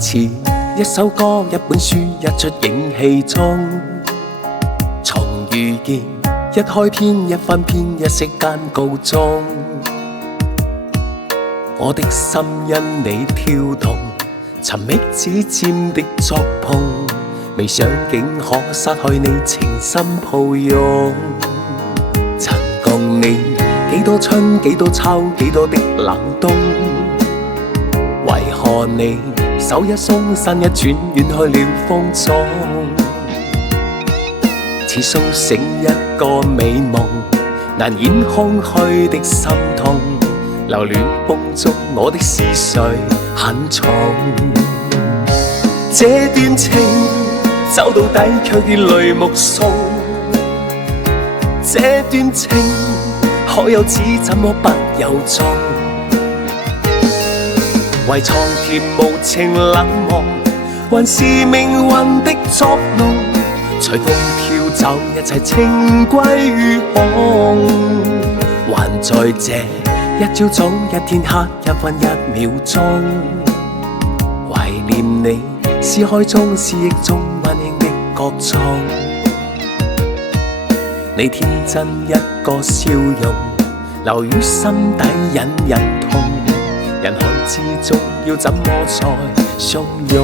似一首歌、一本書、一出影戲中，從遇見一開篇、一翻篇，一息間告終。我的心因你跳動，尋覓指尖的觸碰，未想竟可殺害你情深抱擁。曾共你幾多春幾多秋，幾多的冷冬，為何你手一鬆身一轉，遠去了風中？似甦醒一個美夢，難掩空虛的心痛，留戀風中我的思緒很重。這段情走到底卻已淚目送，這段情可有知怎麼不由衷？為蒼天無情冷漠，還是命運的作弄？隨風飄走，一切情歸於空。還在這一朝早、一天黑、一分一秒鐘，懷念你，思海中、思憶中溫馨的歌頌。你天真一個笑容，留於心底隱隱痛。人海之中，要怎麼再相擁？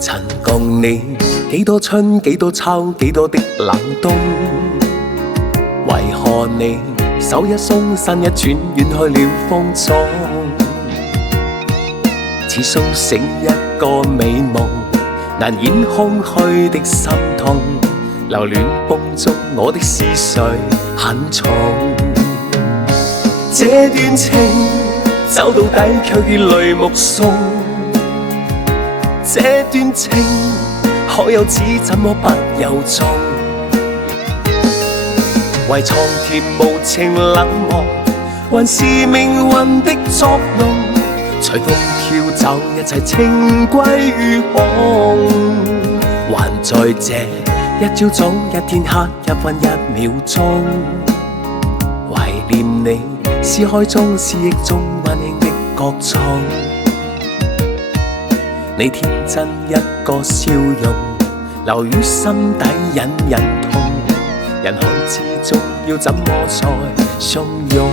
曾共你幾多春幾多秋，幾多的冷冬，為何你手一鬆身一轉，遠去了風中？似甦醒一個美夢，難掩空虛的心痛，留戀風中我的思緒很重。這段情走到底卻已淚目送，這段情可有知怎麼不由衷？為蒼天無情冷漠，還是命運的作弄？隨風飄走，一切情歸於空。還在這一朝早、一天黑、一分一秒鐘，懷念你，思海中、思憶中溫馨的歌頌。你天真一個笑容，留於心底隱隱痛。人海之中，要怎麼再相擁？